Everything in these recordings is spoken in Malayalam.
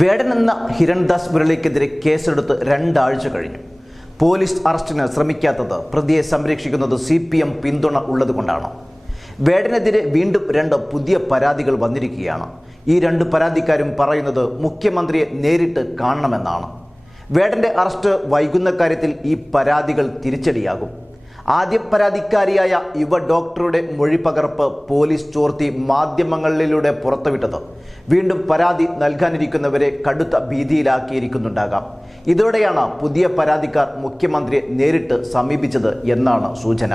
വേടൻ എന്ന ഹിരൺദാസ് മുരളിക്കെതിരെ കേസെടുത്ത് 2 ആഴ്ച കഴിഞ്ഞു. പോലീസ് അറസ്റ്റിന് ശ്രമിക്കാത്തത് പ്രതിയെ സംരക്ഷിക്കുന്നത് CPM പിന്തുണ ഉള്ളതുകൊണ്ടാണ്. വേടനെതിരെ വീണ്ടും 2 പുതിയ പരാതികൾ വന്നിരിക്കുകയാണ്. ഈ 2 പരാതിക്കാരും പറയുന്നത് മുഖ്യമന്ത്രിയെ നേരിട്ട് കാണണമെന്നാണ്. വേടന്റെ അറസ്റ്റ് വൈകുന്ന കാര്യത്തിൽ ഈ പരാതികൾ തിരിച്ചടിയാകും. ആദ്യ പരാതിക്കാരിയായ യുവ ഡോക്ടറുടെ മൊഴിപകർപ്പ് പോലീസ് ചോർത്തി മാധ്യമങ്ങളിലൂടെ പുറത്തുവിട്ടത് വീണ്ടും പരാതി നൽകാനിരിക്കുന്നവരെ കടുത്ത ഭീതിയിലാക്കിയിരിക്കുന്നുണ്ടാകാം. ഇതോടെയാണ് പുതിയ പരാതിക്കാർ മുഖ്യമന്ത്രിയെ നേരിട്ട് സമീപിച്ചത് എന്നാണ് സൂചന.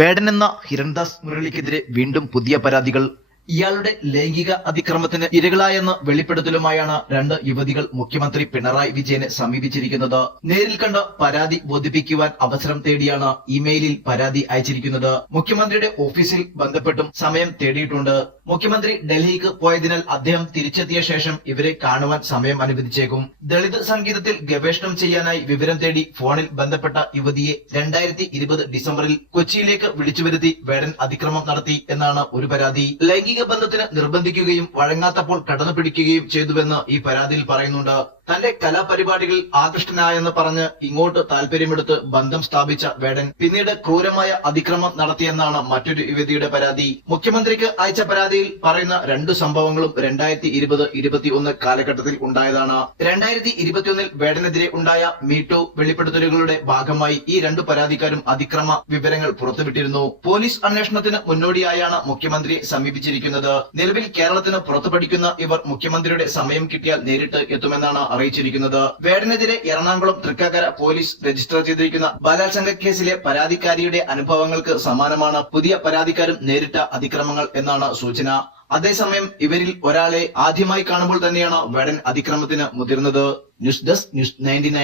വേടൻ എന്ന ഹിരൺദാസ് മുരളിക്കെതിരെ വീണ്ടും പുതിയ പരാതികൾ. ഇയാളുടെ ലൈംഗിക അതിക്രമത്തിന് ഇരകളായെന്ന വെളിപ്പെടുത്തലുമായാണ് 2 യുവതികൾ മുഖ്യമന്ത്രി പിണറായി വിജയനെ സമീപിച്ചിരിക്കുന്നത്. നേരിൽ കണ്ട് പരാതി ബോധിപ്പിക്കുവാൻ അവസരം തേടിയാണ് ഇമെയിലിൽ പരാതി അയച്ചിരിക്കുന്നത്. മുഖ്യമന്ത്രിയുടെ ഓഫീസിൽ ബന്ധപ്പെട്ടും സമയം തേടിയിട്ടുണ്ട്. മുഖ്യമന്ത്രി ഡൽഹിക്ക് പോയതിനാൽ അദ്ദേഹം തിരിച്ചെത്തിയ ശേഷം ഇവരെ കാണുവാൻ സമയം അനുവദിച്ചേക്കും. ദളിത് സംഗീതത്തിൽ ഗവേഷണം ചെയ്യാനായി വിവരം തേടി ഫോണിൽ ബന്ധപ്പെട്ട യുവതിയെ 2020 ഡിസംബറിൽ കൊച്ചിയിലേക്ക് വിളിച്ചുവരുത്തി വേടൻ അതിക്രമം നടത്തി എന്നാണ് ഒരു പരാതി. ലൈംഗിക ബന്ധത്തിന് നിർബന്ധിക്കുകയും വഴങ്ങാത്തപ്പോൾ കടന്നു പിടിക്കുകയും ചെയ്തുവെന്ന് ഈ പരാതിയിൽ പറയുന്നുണ്ട്. തന്റെ കലാപരിപാടികളിൽ ആകൃഷ്ടനായെന്ന് പറഞ്ഞ് ഇങ്ങോട്ട് താല്പര്യമെടുത്ത് ബന്ധം സ്ഥാപിച്ച വേടൻ പിന്നീട് ക്രൂരമായ അതിക്രമം നടത്തിയെന്നാണ് മറ്റൊരു യുവതിയുടെ പരാതി. മുഖ്യമന്ത്രിക്ക് അയച്ച പരാതിയിൽ പറയുന്ന 2 സംഭവങ്ങളും 2020-21 കാലഘട്ടത്തിൽ ഉണ്ടായതാണ്. 2021 വേടനെതിരെ ഉണ്ടായ മീടു വെളിപ്പെടുത്തലുകളുടെ ഭാഗമായി ഈ 2 പരാതിക്കാരും അതിക്രമ വിവരങ്ങൾ പുറത്തുവിട്ടിരുന്നു. പോലീസ് അന്വേഷണത്തിന് മുന്നോടിയായാണ് മുഖ്യമന്ത്രിയെ സമീപിച്ചിരിക്കുന്നത്. നിലവിൽ കേരളത്തിന് പുറത്തു പഠിക്കുന്ന ഇവർ മുഖ്യമന്ത്രിയുടെ സമയം കിട്ടിയാൽ നേരിട്ട് എത്തുമെന്നാണ് അറിയിച്ചിരിക്കുന്നത്. വേടനെതിരെ എറണാകുളം തൃക്കാക്കര പോലീസ് രജിസ്റ്റർ ചെയ്തിരിക്കുന്ന ബലാത്സംഗ കേസിലെ പരാതിക്കാരിയുടെ അനുഭവങ്ങൾക്ക് സമാനമാണ് പുതിയ പരാതിക്കാരും നേരിട്ട അതിക്രമങ്ങൾ എന്നാണ് സൂചന. അതേസമയം ഇവരിൽ ഒരാളെ ആദ്യമായി കാണുമ്പോൾ തന്നെയാണ് വേടൻ അതിക്രമത്തിന് മുതിർന്നത്. News desk, news 99.